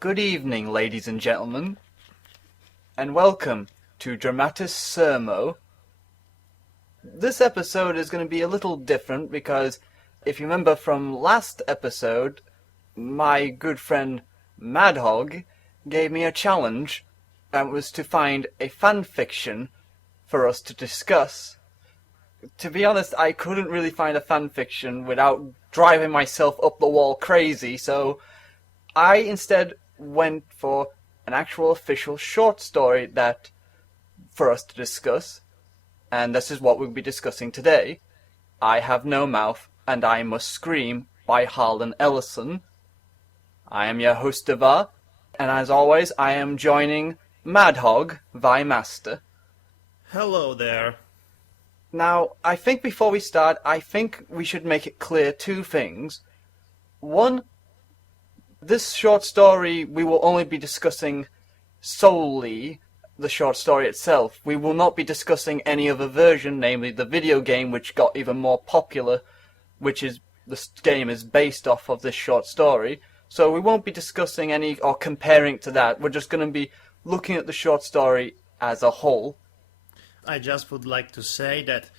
Good evening, ladies and gentlemen, and welcome to Dramatis Sermo. This episode is going to be a little different because, if you remember from last episode, my good friend Madhog gave me a challenge, and it was to find a fan fiction for us to discuss. To be honest, I couldn't really find a fan fiction without driving myself up the wall crazy, so I instead went for an actual official short story for us to discuss, and this is what we'll be discussing today. I Have No Mouth and I Must Scream by Harlan Ellison. I am your host Devar, and as always I am joining Madhog, thy master. Hello there. Now, I think before we start, we should make it clear two things. One, this short story, we will only be discussing solely the short story itself. We will not be discussing any other version, namely the video game, which got even more popular, this game is based off of this short story. So we won't be discussing any or comparing to that. We're just going to be looking at the short story as a whole. I just would like to say that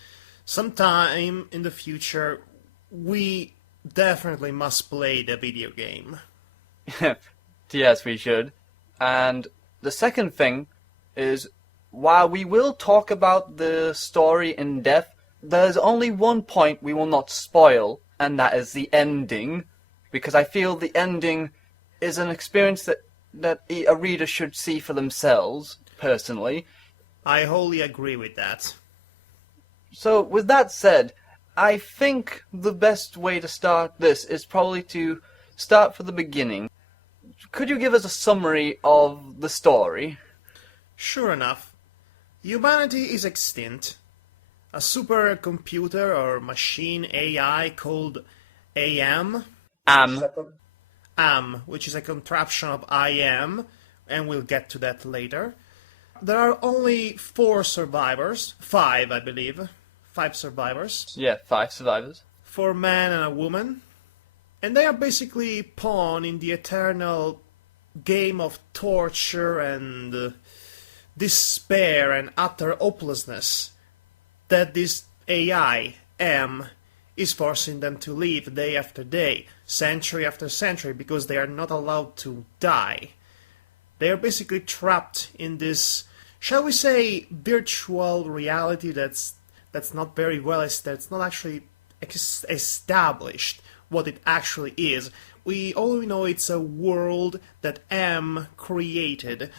sometime in the future, we definitely must play the video game. Yes, we should. And the second thing is, while we will talk about the story in depth, there's only one point we will not spoil, and that is the ending, because I feel the ending is an experience that a reader should see for themselves, personally. I wholly agree with that. So, with that said, I think the best way to start this is probably to start from the beginning. Could you give us a summary of the story? Sure enough, humanity is extinct. A supercomputer or machine AI called AM, which is a contraption of I am, and we'll get to that later. There are only 4 survivors, 5 I believe, 5 survivors. Yeah, 5 survivors. 4 men and a woman. And they are basically pawn in the eternal game of torture and despair and utter hopelessness that this AI, M, is forcing them to live day after day, century after century, because they are not allowed to die. They are basically trapped in this, shall we say, virtual reality that's not very well, that's not actually established what it actually is. We only know it's a world that M created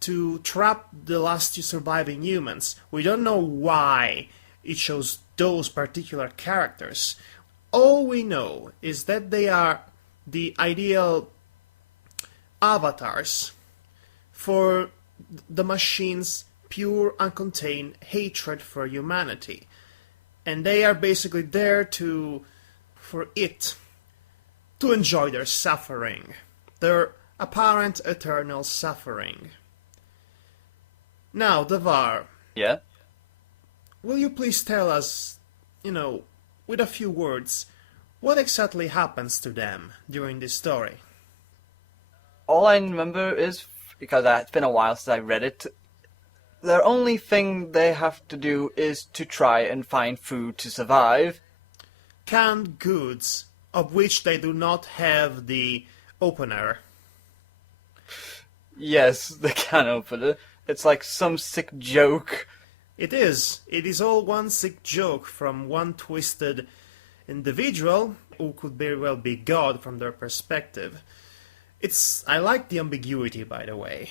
to trap the last 2 surviving humans. We don't know why it shows those particular characters. All we know is that they are the ideal avatars for the machine's pure, uncontained hatred for humanity. And they are basically there for it to enjoy their suffering, their apparent eternal suffering. Now, Devar. Yeah? Will you please tell us, with a few words, what exactly happens to them during this story? All I remember is, because it's been a while since I read it, the only thing they have to do is to try and find food to survive. Canned goods, of which they do not have the opener. Yes, the can opener. It's like some sick joke. It is. It is all one sick joke from one twisted individual who could very well be God from their perspective. I like the ambiguity, by the way.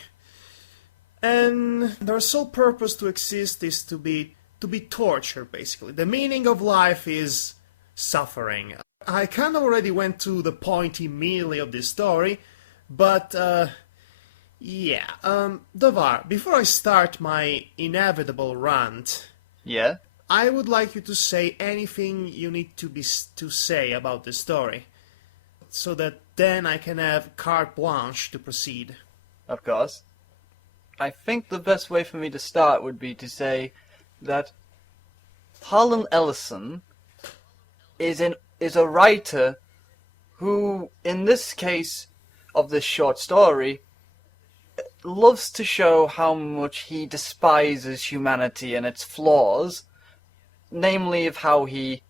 And their sole purpose to exist is to be tortured, basically. The meaning of life is suffering. I kind of already went to the point immediately of this story, but Devar, before I start my inevitable rant, Yeah? I would like you to say anything you need to say about this story, so that then I can have carte blanche to proceed. Of course. I think the best way for me to start would be to say that Harlan Ellison is a writer who, in this case, of this short story loves to show how much he despises humanity and its flaws, namely of how he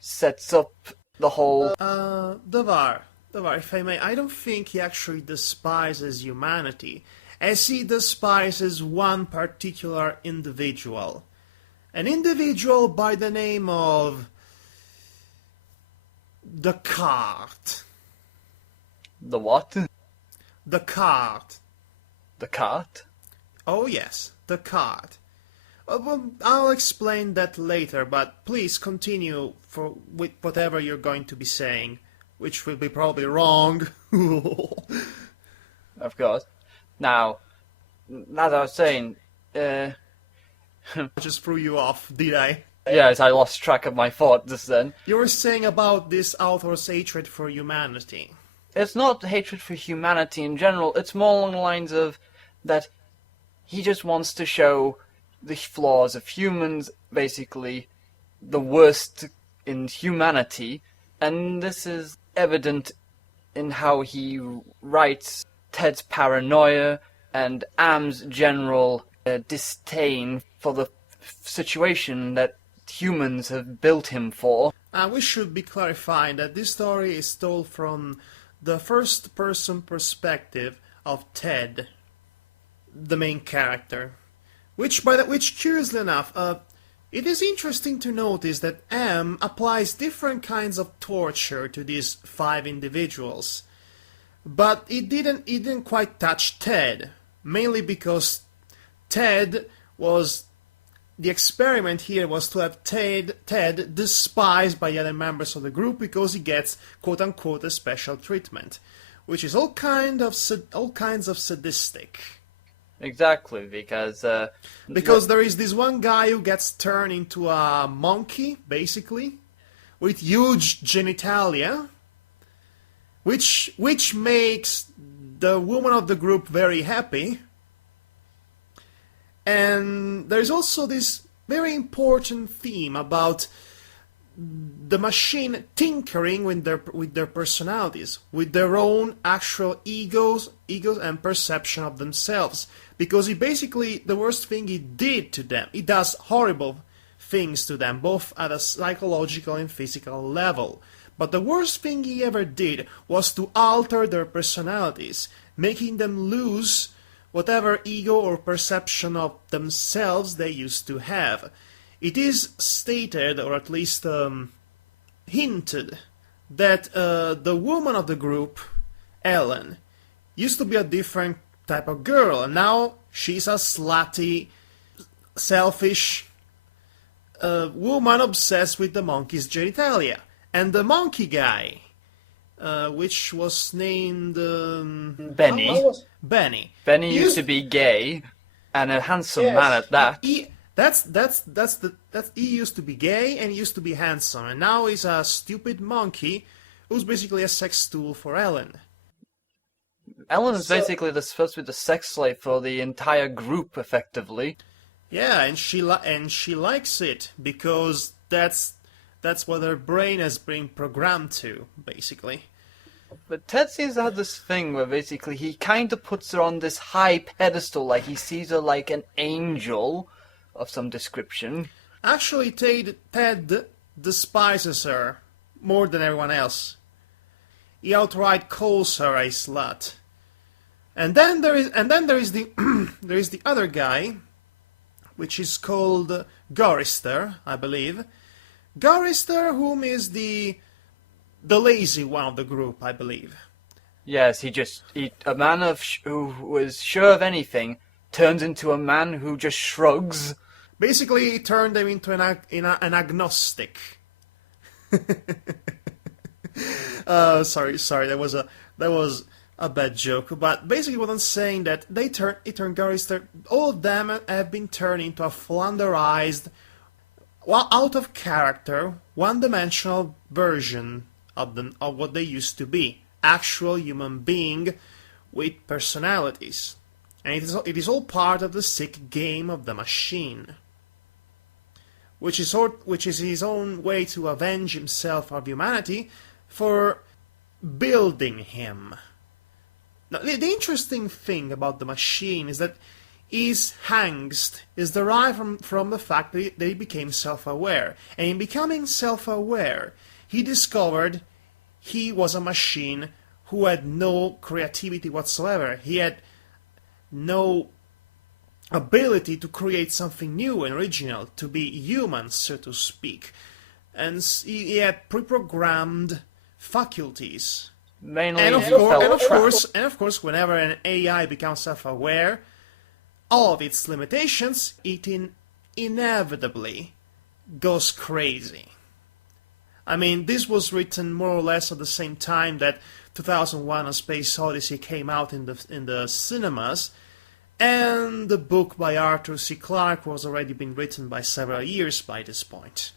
sets up the whole... Devar, if I may, I don't think he actually despises humanity, as he despises one particular individual. An individual by the name of the Cart. The what? The Cart. The cart? Oh yes, the Cart. Well, I'll explain that later, but please continue with whatever you're going to be saying, which will be probably wrong. Of course. Now, as I was saying, I just threw you off, did I? yes, I lost track of my thought just then. You were saying about this author's hatred for humanity. It's not hatred for humanity in general, it's more along the lines of that he just wants to show the flaws of humans, basically the worst in humanity, and this is evident in how he writes Ted's paranoia and Am's general disdain for the situation that humans have built him for. We should be clarifying that this story is told from the first-person perspective of Ted, the main character. Which, curiously enough, it is interesting to notice that M applies different kinds of torture to these 5 individuals, but it didn't quite touch Ted, mainly because Ted was... The experiment here was to have Ted despised by the other members of the group because he gets quote-unquote a special treatment, which is all kinds of sadistic. Exactly, because there is this one guy who gets turned into a monkey, basically, with huge genitalia, which makes the woman of the group very happy. And there's also this very important theme about the machine tinkering with their personalities, with their own actual egos and perception of themselves. Because the worst thing he did to them, he does horrible things to them, both at a psychological and physical level. But the worst thing he ever did was to alter their personalities, making them lose whatever ego or perception of themselves they used to have. It is stated, or at least hinted, that the woman of the group, Ellen, used to be a different type of girl, and now she's a slutty, selfish woman obsessed with the monkey's genitalia. And the monkey guy, which was named... Benny. Benny. Benny used to be gay, and a handsome man at that. He used to be gay and he used to be handsome, and now he's a stupid monkey who's basically a sex tool for Ellen. Ellen is basically supposed to be the sex slave for the entire group, effectively. Yeah, and she likes it because that's what her brain has been programmed to, basically. But Ted seems to have this thing where basically he kind of puts her on this high pedestal, like he sees her like an angel of some description. Actually, Ted despises her more than everyone else. He outright calls her a slut. And then there is the there is the other guy, which is called Gorister, I believe. Gorister, whom is the lazy one of the group, I believe. Yes, a man who was sure of anything turns into a man who just shrugs. Basically, he turned them into an agnostic. Sorry, that was a bad joke. But basically, what I'm saying that it turned Gorister. All of them have been turned into a flanderized, out of character, one-dimensional version of what they used to be, actual human being with personalities. And it is all part of the sick game of the machine, which is his own way to avenge himself of humanity for building him. Now, the interesting thing about the machine is that his angst is derived from the fact that he became self-aware. And in becoming self-aware, he discovered he was a machine who had no creativity whatsoever. He had no ability to create something new and original, to be human, so to speak. And he had pre-programmed faculties. Mainly, And he felt trapped. of course, whenever an AI becomes self-aware of its limitations, it inevitably goes crazy. I mean, this was written more or less at the same time that 2001: A Space Odyssey came out in the cinemas, and the book by Arthur C. Clarke was already been written by several years by this point.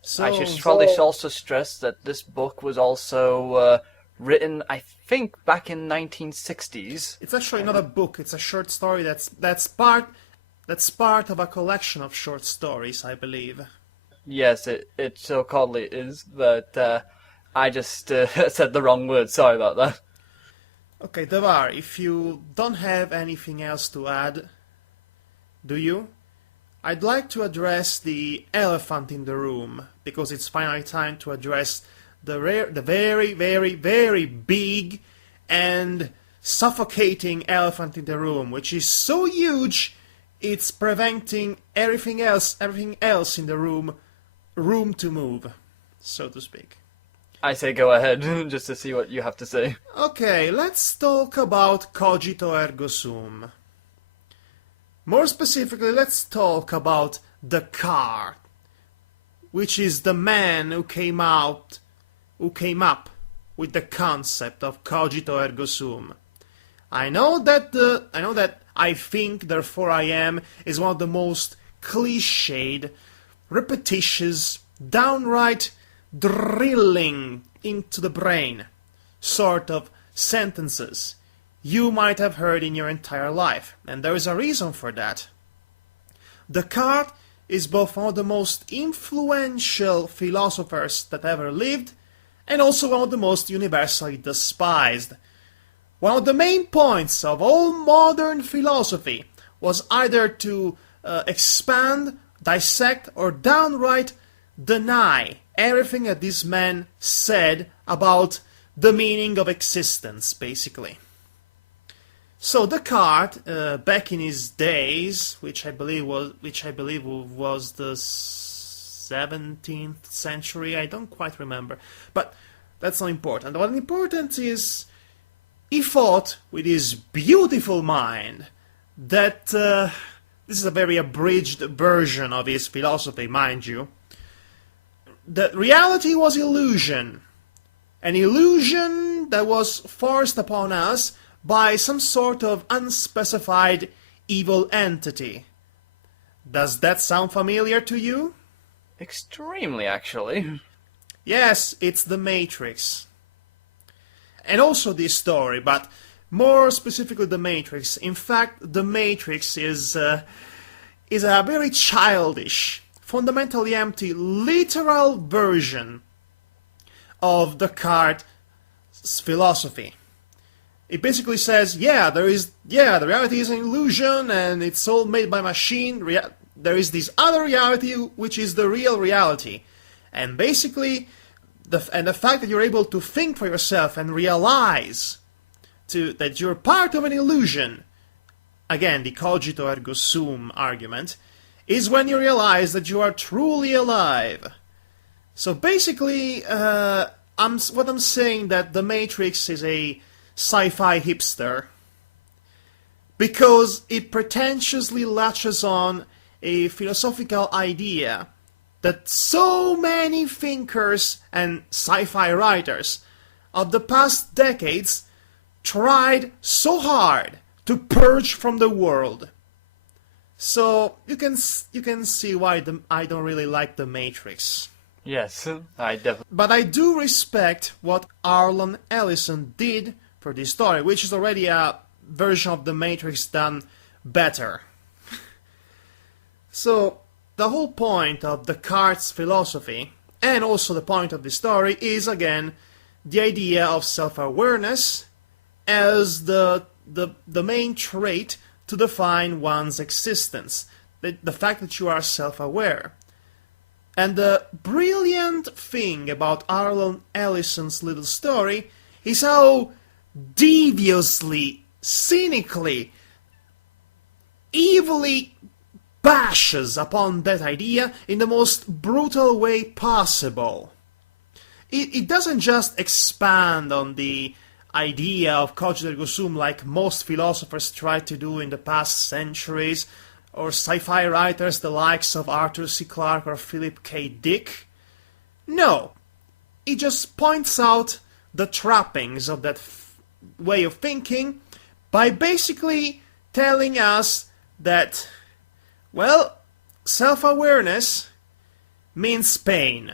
So, I should probably also stress that this book was also written, I think, back in 1960s. it's actually not a book; it's a short story that's part of a collection of short stories, I believe. Yes, it so-calledly is, but I just said the wrong word. Sorry about that. Okay, Devar, if you don't have anything else to add, do you? I'd like to address the elephant in the room, because it's finally time to address the very, very, very big and suffocating elephant in the room, which is so huge it's preventing everything else in the room to move, so to speak. I say go ahead, just to see what you have to say. Okay, let's talk about cogito ergo sum. More specifically, let's talk about Descartes, which is the man who came up with the concept of cogito ergo sum. I know that I think, therefore I am is one of the most cliched, repetitious, downright drilling into the brain sort of sentences you might have heard in your entire life, and there is a reason for that. Descartes is both one of the most influential philosophers that ever lived, and also one of the most universally despised. One of the main points of all modern philosophy was either to expand, dissect, or downright deny everything that this man said about the meaning of existence, basically. So Descartes, back in his days, which I believe was the 17th century, I don't quite remember, but that's not important. What important is he thought with his beautiful mind that this is a very abridged version of his philosophy, mind you, that reality was illusion, an illusion that was forced upon us by some sort of unspecified evil entity. Does that sound familiar to you? Extremely, actually. Yes, it's the Matrix. And also this story, but more specifically the Matrix. In fact, the Matrix is a very childish, fundamentally empty, literal version of Descartes' philosophy. It basically says, the reality is an illusion and it's all made by machine. There is this other reality which is the real reality. And basically, the fact that you're able to think for yourself and realize that you're part of an illusion, again, the cogito ergo sum argument, is when you realize that you are truly alive. So basically, what I'm saying that the Matrix is a sci-fi hipster because it pretentiously latches on a philosophical idea that so many thinkers and sci-fi writers of the past decades tried so hard to purge from the world. So you can see why I don't really like the Matrix. Yes, I definitely. But I do respect what Harlan Ellison did for this story, which is already a version of the Matrix done better. So the whole point of Descartes' philosophy, and also the point of the story, is again the idea of self-awareness as the main trait to define one's existence, the fact that you are self-aware. And the brilliant thing about Harlan Ellison's little story is how deviously, cynically, evilly bashes upon that idea in the most brutal way possible. It doesn't just expand on the idea of cogito ergo sum like most philosophers tried to do in the past centuries, or sci-fi writers the likes of Arthur C. Clarke or Philip K. Dick. No, it just points out the trappings of that way of thinking by basically telling us that, well, self-awareness means pain.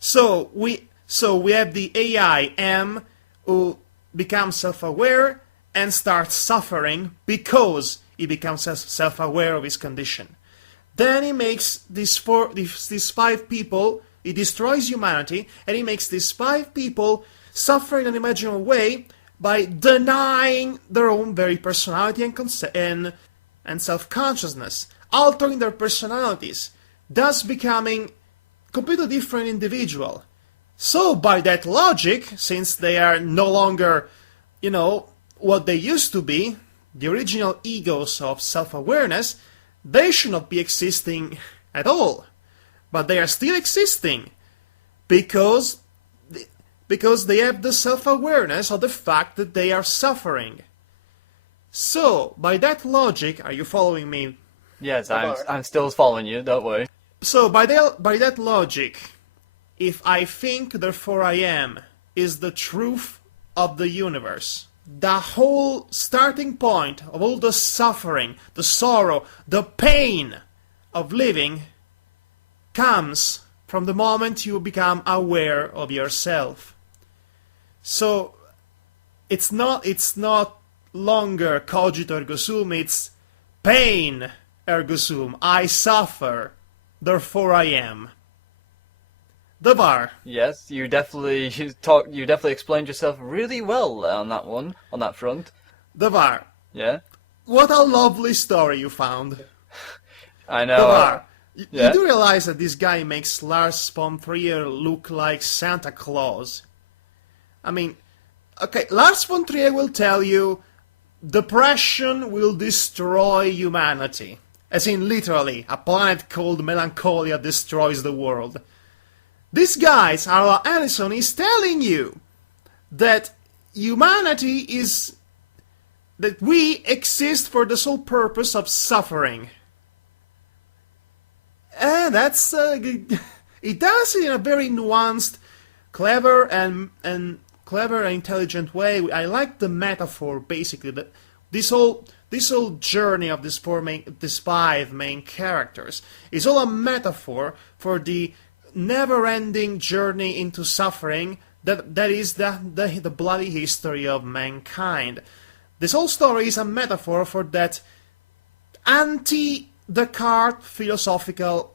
So we have the AI M who becomes self-aware and starts suffering because he becomes self-aware of his condition. Then he makes these five people, he destroys humanity, and he makes these five people suffer in an unimaginable way by denying their own very personality and self-consciousness, altering their personalities, thus becoming completely different individual. So by that logic, since they are no longer, what they used to be, the original egos of self-awareness, they should not be existing at all. But they are still existing because they have the self-awareness of the fact that they are suffering. So, by that logic, are you following me? Yes, I'm still following you, don't worry. So, by that logic, if I think, therefore I am, is the truth of the universe, the whole starting point of all the suffering, the sorrow, the pain of living comes from the moment you become aware of yourself. So it's not longer cogito ergo sum, it's pain ergo sum. I suffer, therefore I am. Devar. Yes, you definitely explained yourself really well on that front. Devar. Yeah? What a lovely story you found. I know. Devar. Yeah? You do realize that this guy makes Lars von Trier look like Santa Claus? I mean, okay, Lars von Trier will tell you depression will destroy humanity. As in, literally, a planet called Melancholia destroys the world. This guy, Harlan Ellison, is telling you that humanity is... that we exist for the sole purpose of suffering. And that's... it does it in a very nuanced, clever and intelligent way. I like the metaphor, basically. This whole journey of these five main characters is all a metaphor for the never-ending journey into suffering that is the bloody history of mankind. This whole story is a metaphor for that anti-Descartes philosophical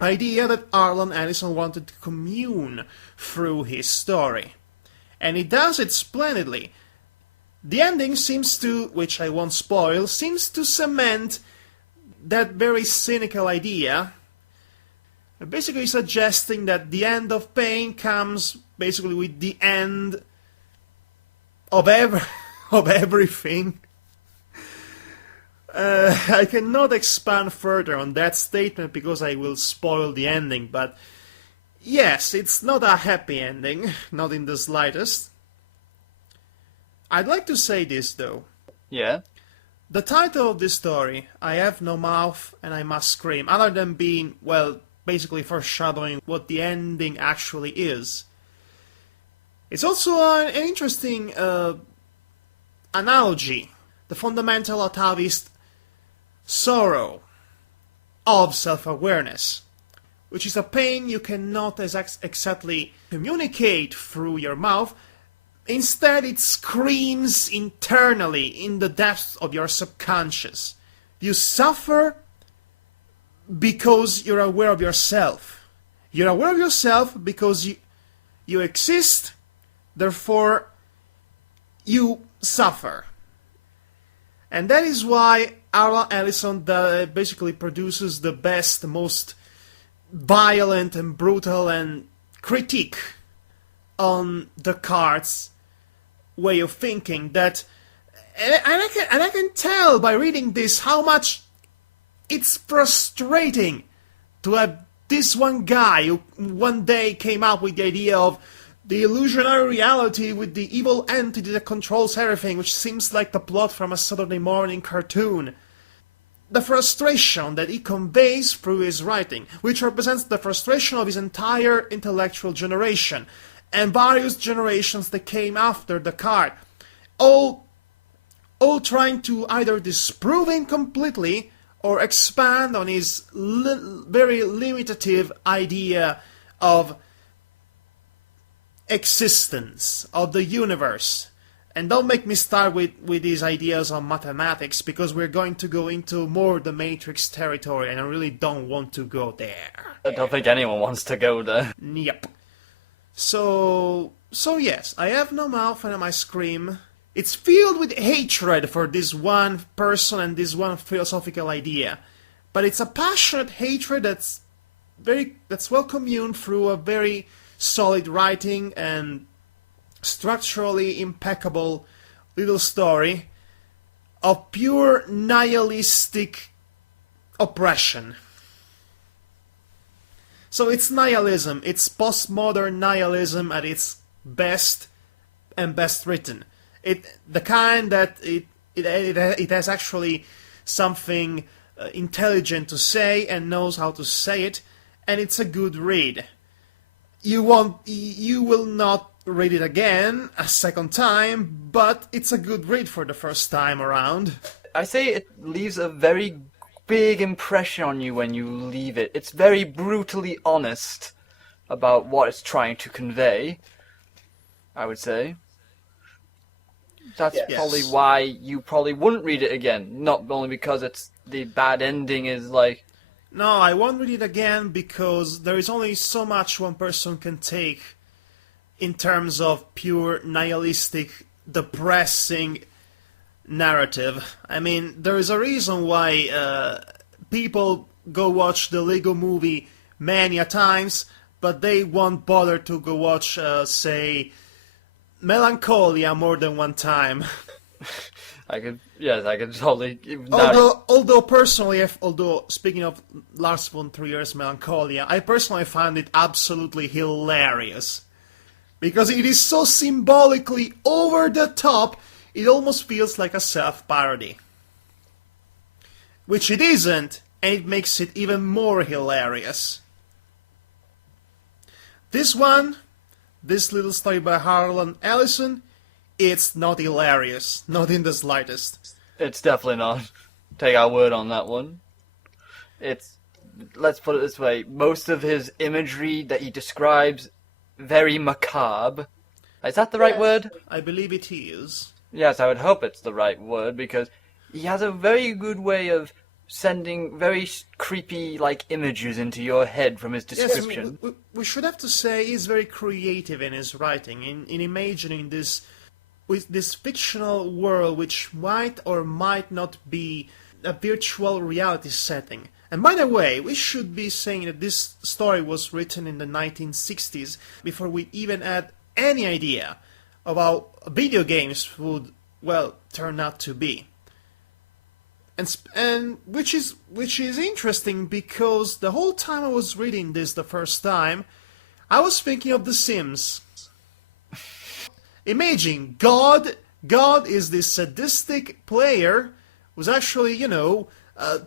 idea that Harlan Ellison wanted to commune through his story. And he does it splendidly. The ending seems to, which I won't spoil, seems to cement that very cynical idea, basically suggesting that the end of pain comes basically with the end of everything. I cannot expand further on that statement because I will spoil the ending, but yes, it's not a happy ending, not in the slightest. I'd like to say this though. Yeah? The title of this story, I Have No Mouth and I Must Scream, other than being, well, basically foreshadowing what the ending actually is. It's also an interesting analogy, the fundamental atavist sorrow of self-awareness, which is a pain you cannot exactly communicate through your mouth. Instead, it screams internally in the depths of your subconscious. You suffer because you're aware of yourself. You're aware of yourself because you exist, therefore you suffer. And that is why Harlan Ellison basically produces the best, most violent and brutal and critique on Descartes' way of thinking. And I can tell by reading this how much it's frustrating to have this one guy who one day came up with the idea of the illusionary reality with the evil entity that controls everything, which seems like the plot from a Saturday morning cartoon. The frustration that he conveys through his writing, which represents the frustration of his entire intellectual generation, and various generations that came after Descartes, all trying to either disprove him completely or expand on his very limitative idea of existence, of the universe. And don't make me start with these ideas on mathematics, because we're going to go into more the Matrix territory, and I really don't want to go there. I don't think anyone wants to go there. Yep. So yes, I have no mouth and I scream. It's filled with hatred for this one person and this one philosophical idea. But it's a passionate hatred that's well communed through a very solid writing and structurally impeccable little story of pure nihilistic oppression. So it's nihilism, it's postmodern nihilism at its best and best written. The kind that it has actually something intelligent to say and knows how to say it, and it's a good read. You will not read it again a second time, but it's a good read for the first time around. I say it leaves a very big impression on you when you leave it. It's very brutally honest about what it's trying to convey, I would say. That's probably why you probably wouldn't read it again. Not only because the bad ending is like... No, I won't read it again because there is only so much one person can take in terms of pure nihilistic, depressing narrative. I mean, there is a reason why people go watch the Lego movie many a times, but they won't bother to go watch, say, Melancholia more than one time. I could totally... Although speaking of Lars von Trier's Melancholia, I personally find it absolutely hilarious. Because it is so symbolically over the top, it almost feels like a self-parody. Which it isn't, and it makes it even more hilarious. This little story by Harlan Ellison, it's not hilarious, not in the slightest. It's definitely not. Take our word on that one. Let's put it this way, most of his imagery that he describes, very macabre. Is that the right word? I believe it is. Yes, I would hope it's the right word, because he has a very good way of sending very creepy, images into your head from his description. Yes, we should have to say he's very creative in his writing, in imagining this fictional world which might or might not be a virtual reality setting. And by the way, we should be saying that this story was written in the 1960s, before we even had any idea of how video games would, turn out to be. And which is interesting, because the whole time I was reading this the first time, I was thinking of The Sims. Imagine God is this sadistic player who's actually,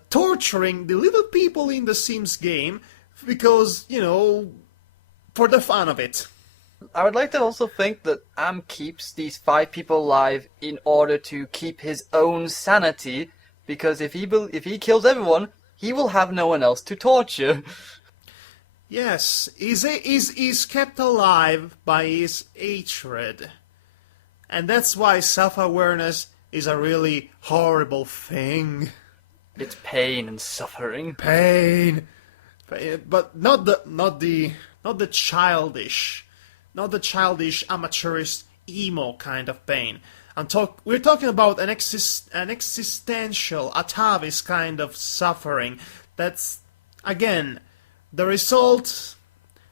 torturing the little people in the Sims game because, for the fun of it. I would like to also think that Am keeps these 5 people alive in order to keep his own sanity, because if he kills everyone, he will have no one else to torture. Yes, he's kept alive by his hatred. And that's why self-awareness is a really horrible thing. It's pain and suffering. Pain, but not the childish, amateurish, emo kind of pain. We're talking about an existential, atavis kind of suffering that's, again, the result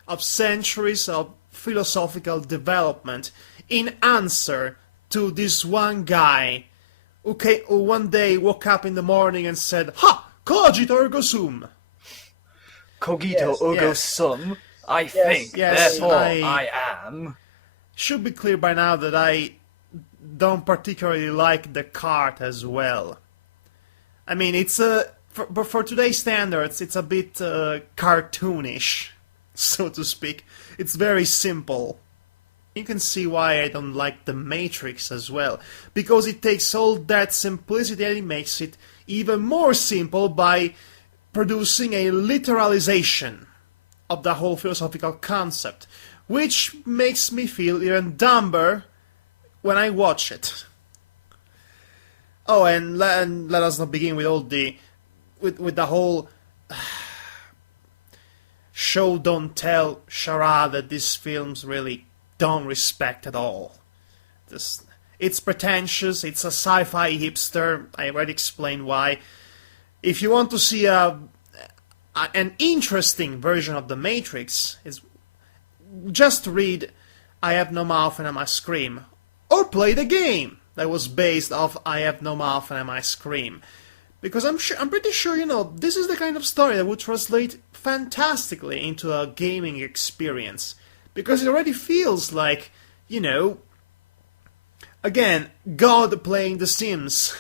of centuries of philosophical development in answer to this one guy who one day woke up in the morning and said, "Ha! Cogito ergo sum." Cogito ergo sum. I think, therefore I am. Should be clear by now that I don't particularly like Descartes as well. I mean, it's for today's standards, it's a bit cartoonish, so to speak. It's very simple. You can see why I don't like The Matrix as well, because it takes all that simplicity and it makes it even more simple by producing a literalization of the whole philosophical concept, which makes me feel even dumber when I watch it. Oh, and let us not begin with all the with the whole show don't tell charade that these films really don't respect at all. It's pretentious, it's a sci-fi hipster, I already explained why. If you want to see an interesting version of The Matrix, just read I Have No Mouth and I Must Scream, or play the game that was based off I Have No Mouth and I Must Scream. Because I'm pretty sure, this is the kind of story that would translate fantastically into a gaming experience. Because it already feels like, again, God playing The Sims.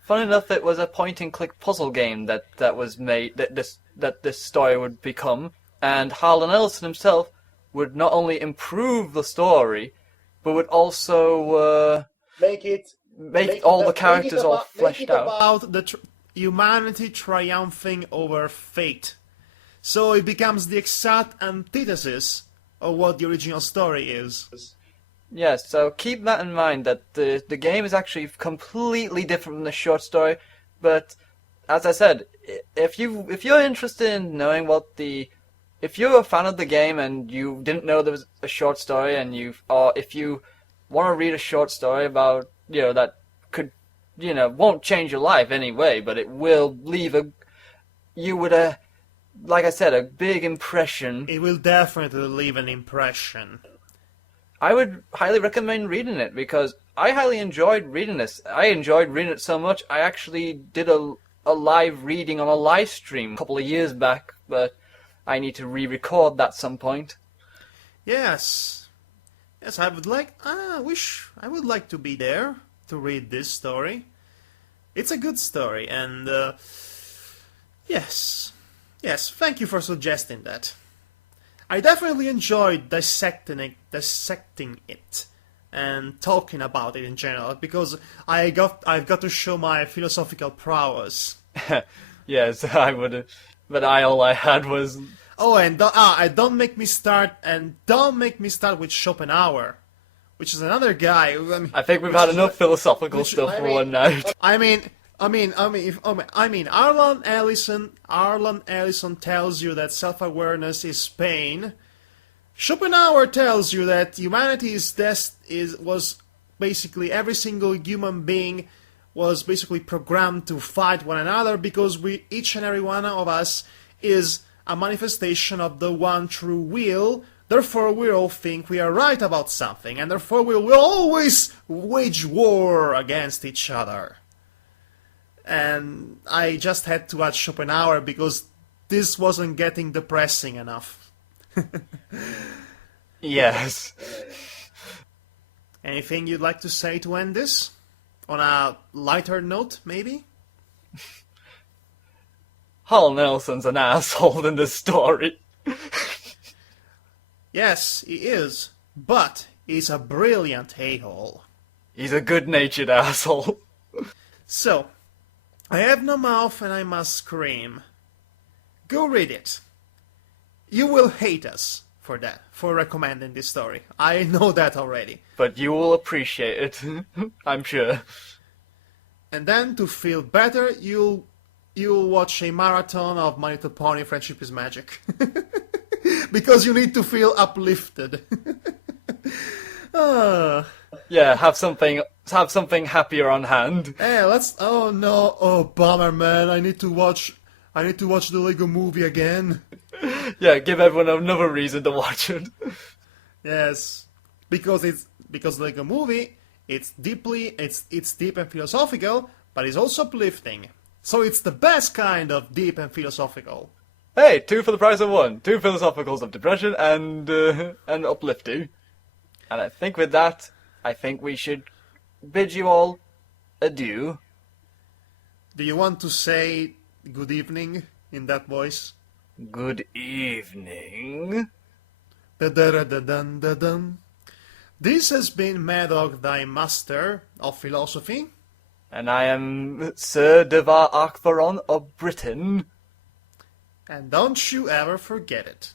Fun enough, it was a point-and-click puzzle game that was made, that this story would become, and Harlan Ellison himself would not only improve the story, but would also make all the characters all fleshed out. About the humanity triumphing over fate. So it becomes the exact antithesis of what the original story is. Yes, so keep that in mind, that the game is actually completely different from the short story, but as I said, if you're interested in knowing if you're a fan of the game and you didn't know there was a short story, or if you want to read a short story about, that could, won't change your life anyway, but it will leave like I said, a big impression. It will definitely leave an impression. I would highly recommend reading it, because I highly enjoyed reading this. I enjoyed reading it so much, I actually did a live reading on a live stream a couple of years back, but I need to re-record that some point. Yes, I would like to be there to read this story. It's a good story, and yes, thank you for suggesting that. I definitely enjoyed dissecting it and talking about it in general, because I've got to show my philosophical prowess. Yes, I would, but all I had was. Oh, and don't make me start with Schopenhauer, which is another guy. I think we've had enough philosophical stuff for one night. I mean, Harlan Ellison tells you that self-awareness is pain. Schopenhauer tells you that humanity was basically every single human being was basically programmed to fight one another, because each and every one of us is a manifestation of the one true will. Therefore, we all think we are right about something, and therefore we will always wage war against each other. And I just had to add Schopenhauer because this wasn't getting depressing enough. Yes. Anything you'd like to say to end this? On a lighter note, maybe? Harlan Ellison's an asshole in this story. Yes, he is. But he's a brilliant a-hole. He's a good-natured asshole. So, I Have No Mouth and I Must Scream. Go read it. You will hate us for that, for recommending this story. I know that already. But you will appreciate it, I'm sure. And then, to feel better, you'll watch a marathon of My Little Pony Friendship is Magic. Because you need to feel uplifted. Yeah, have something happier on hand. Hey, let's. Oh no! Oh bummer, man! I need to watch the Lego Movie again. Yeah, give everyone another reason to watch it. Yes, because Lego Movie, it's deep and philosophical, but it's also uplifting. So it's the best kind of deep and philosophical. Hey, 2 for the price of 1. 2 philosophicals of depression and uplifting. And I think with that, I think we should bid you all adieu. Do you want to say good evening in that voice? Good evening. Da-da-da-da-dun-da-dun. This has been Madhog, thy master of philosophy. And I am Sir Devar Akvaron of Britain. And don't you ever forget it.